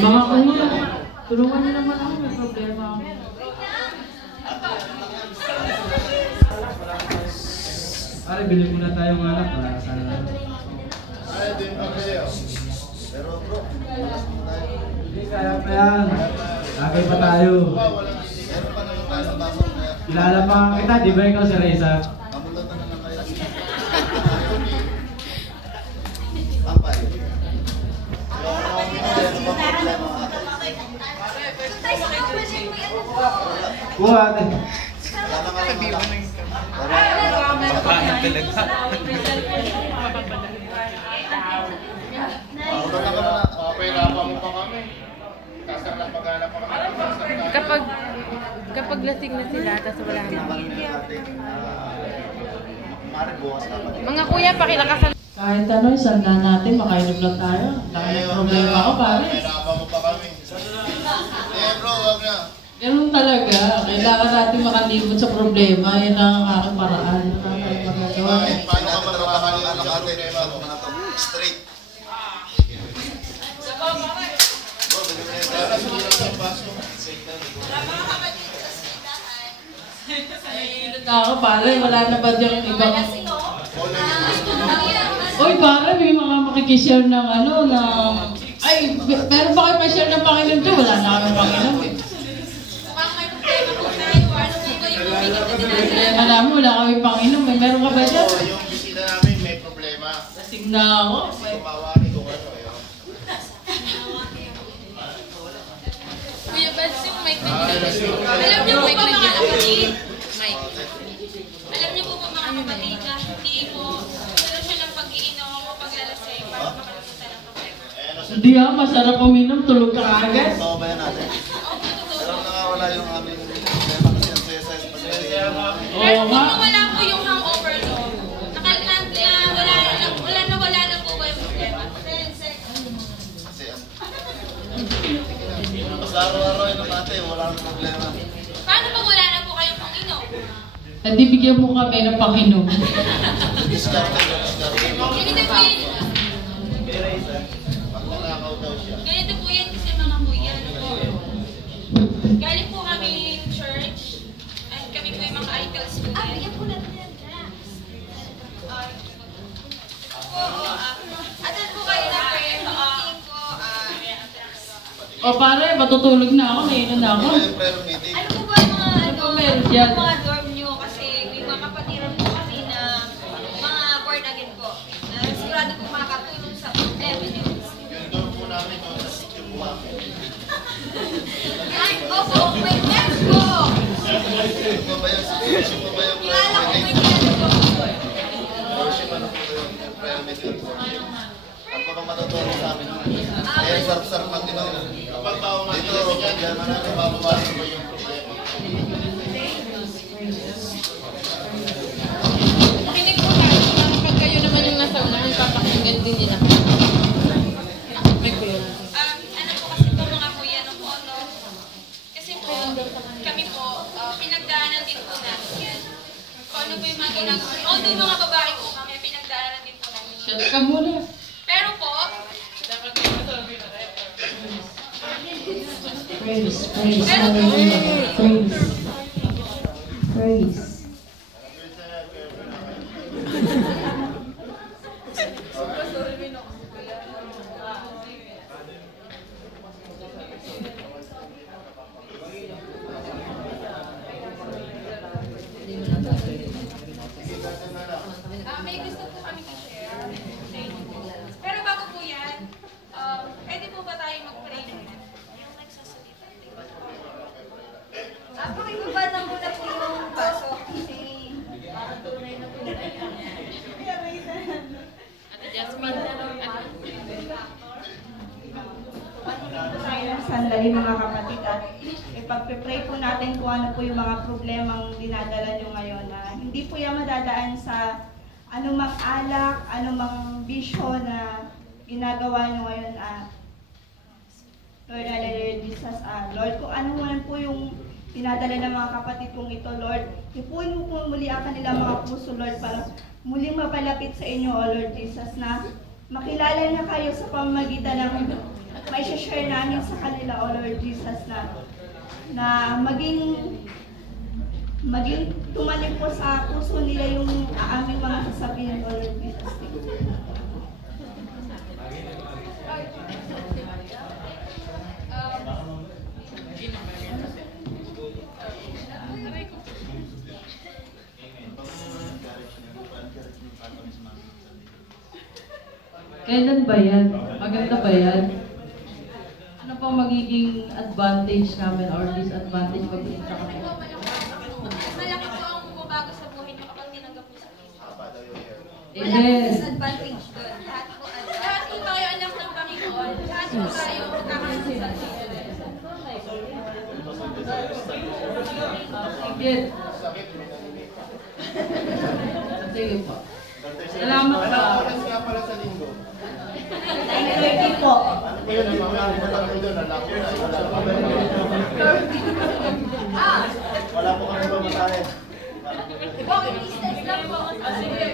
Mga kuya, tulungan niyo naman ako, may problema ako. Pare, bilhin muna tayo mga anak para sa... Ay, din pa kayo. Pero bro, Hindi, kaya pa yan. Lagay pa tayo. meron pa naman tayo sa baso. Kilala pa kita, di ba ikaw si Reza? Mamulatan na lang kayo. Tampay. Kuha ate. Bakit talaga? Kapag lasing na sila, tapos wala na. Mga kuya, pakilakasan. Kahit ano, isang na natin, makainom lang tayo. Laki ng problema ko, pare. Pinapa mo pa kami. Eh bro, wag na. Ganun talaga. Kailangan natin makalibot sa problema. Yan ang aking paraan. Paano ka matrabahan ng anak natin? Straight. Bro, bilhin mo sa baso. Ako, pare, wala na ba diyang ibang... Uy, pare, may mga makikishare ng ano, ng... Ay, meron ba kayo pa-share ng Panginoon dyan? Wala na kami Panginoon. Problema namin, wala kami Panginoon. May meron ka ba dyan? Yung bisita namin may problema. Lasing na ako. Kumawari ko ano. Kuya Bats, yung mic na alam niyo po ba mga kapatid? Mike. Alam niyo po ba mga kapatid na hindi po meron siya ng pag-iinom o paglalasing para makalimutan ng problema. Hindi masarap uminom, tulog ka agad. Babayan natin. Pero nakawala yung aming problema kasi ang saya-saya sa pagkakas. Oo Pero nga. kung wala po yung hangover no, nakaland na wala na po ba yung problema? Kasi basta araw-araw yun natin, wala nang problema. Paano pag wala na po kayong pang-inom? Hindi bigyan mo kami ng Panginoon. Discarte. Ganito po yun. Pag nanakaw daw siya. Ganito po yan kasi mga kuya. Ano po? Galing po kami church. At kami po yung mga ITEL student. Bigyan po natin yan, Jax. Atan po kayo na prayer. O pare, matutulog na ako, nainom na ako. Ano yung prayer meeting? Ano po ba yung meron dyan? mga dorm nyo? Kasi may mga kapatiran po kami na mga born again po. Na sigurado po makakatulong sa problema nyo. Yung dorm po namin no, sa sityo po kami. Ay, opo, may best po! Yung ba yung sityo po ba yung Kilala ko may meeting? kilala po. Worship ano po yung prayer meeting? Ang pa bang matutulong sa amin? Kaya sarap-sarap ang tinawag. Kapag dito, yan na natin bababasa po yung problema. Makinig po tayo. Kapag kayo naman yung nasa una, may papakinggan din nila. May kulong. Ano po kasi po mga kuya no po, no? Kasi po, kami po, pinagdaanan din po namin yan. Kung ano po yung mga ginagawa. Although mga babae po kami, pinagdaanan din po namin. Shut ka muna. Pero po, Praise, hallelujah. Praise. may gusto po kami i-share. Pero bago po yan, pwede po ba tayo mag-pray muna? Yung nagsasalita. Pakibaba na muna po yung baso kasi tunay na po yun. Ate Jasmine, Sandali mga kapatid at ipagpe-pray po natin kung ano po yung mga problemang dinadala nyo ngayon. Hindi po yan madadaan sa anumang alak, anumang bisyo na ginagawa nyo ngayon. Lord, Lord Jesus, Lord, kung ano man po yung dinadala ng mga kapatid kong ito, Lord, ipuin mo po muli ang kanilang mga puso, Lord, para muling mapalapit sa inyo, O Lord Jesus, na makilala na kayo sa pamamagitan ng may share namin sa kanila, O Lord Jesus, na maging tumanim po sa puso nila yung aming mga sasabihin, O Lord Jesus. Kailan ba yan? Maganda ba yan? Ano pa magiging advantage namin or disadvantage pag pumunta kami? Malaki po ang bumabago sa buhay niyo kapag tinanggap niyo sa Kristo. Amen. Disadvantage doon. Lahat po tayo anak ng Panginoon. Lahat po tayo magkakaroon sa Sige. Sige po. Salamat po. Oras nga pala sa linggo. 9:30 po. Ano ba yun? Yung mga matanggal doon, alam ko na. Wala po kami pamatahin. Okay, please, lang po. Sige.